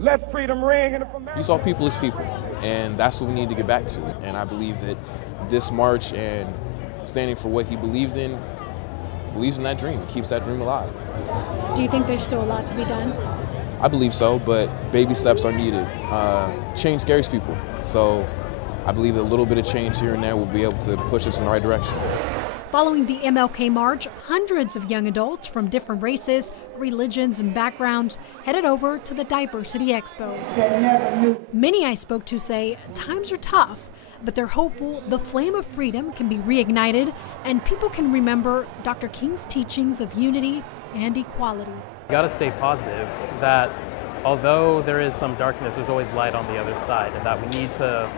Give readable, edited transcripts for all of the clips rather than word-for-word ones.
Let freedom ring. You saw people as people, and that's what we need to get back to. And I believe that this march and standing for what he believes in that dream. It keeps that dream alive. Do you think there's still a lot to be done? I believe so, but baby steps are needed. Change scares people, so I believe that a little bit of change here and there will be able to push us in the right direction. Following the MLK March, hundreds of young adults from different races, religions, and backgrounds headed over to the Diversity Expo. Many I spoke to say times are tough, but they're hopeful the flame of freedom can be reignited and people can remember Dr. King's teachings of unity and equality. You gotta stay positive that although there is some darkness, there's always light on the other side, and that we need to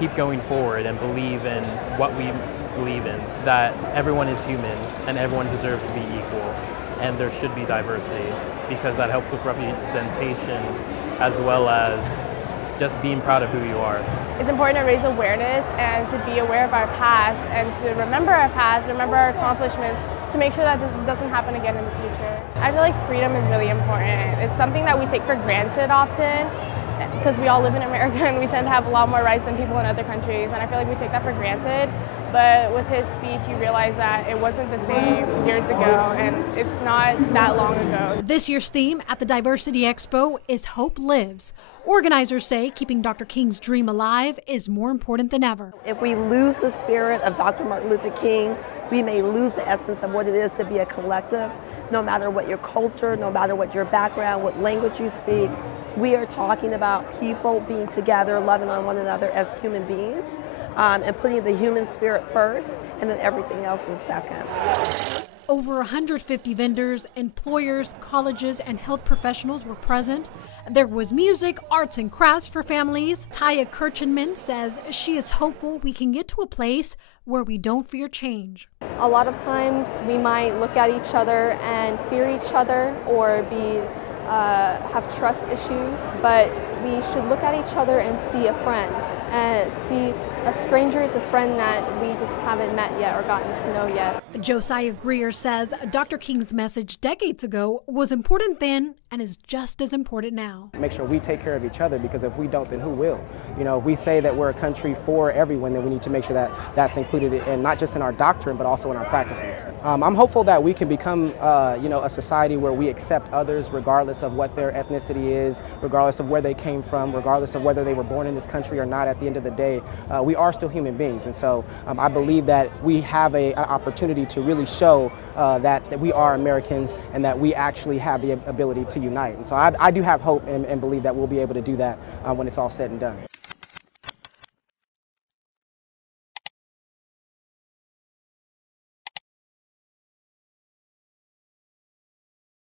keep going forward and believe in what we believe in, that everyone is human and everyone deserves to be equal, and there should be diversity because that helps with representation as well as just being proud of who you are. It's important to raise awareness and to be aware of our past and to remember our past, remember our accomplishments, to make sure that doesn't happen again in the future. I feel like freedom is really important. It's something that we take for granted often because we all live in America and we tend to have a lot more rights than people in other countries, and I feel like we take that for granted. But with his speech, you realize that it wasn't the same years ago, and it's not that long ago. This year's theme at the Diversity Expo is Hope Lives. Organizers say keeping Dr. King's dream alive is more important than ever. If we lose the spirit of Dr. Martin Luther King, we may lose the essence of what it is to be a collective. No matter what your culture, no matter what your background, what language you speak, we are talking about people being together, loving on one another as human beings, and putting the human spirit first, and then everything else is second. Over 150 vendors, employers, colleges, and health professionals were present. There was music, arts, and crafts for families. Taya Kirchenman says she is hopeful we can get to a place where we don't fear change. A lot of times we might look at each other and fear each other or have trust issues, but we should look at each other and see a friend, and see a stranger as a friend that we just haven't met yet or gotten to know yet. Josiah Greer says Dr. King's message decades ago was important then and is just as important now. Make sure we take care of each other, because if we don't, then who will? You know, if we say that we're a country for everyone, then we need to make sure that that's included in not just in our doctrine, but also in our practices. I'm hopeful that we can become, a society where we accept others regardless of what their ethnicity is, regardless of where they came from, regardless of whether they were born in this country or not. At the end of the day, we are still human beings, and so I believe that we have an opportunity to really show that we are Americans and that we actually have the ability to unite. And so I do have hope and believe that we'll be able to do that when it's all said and done.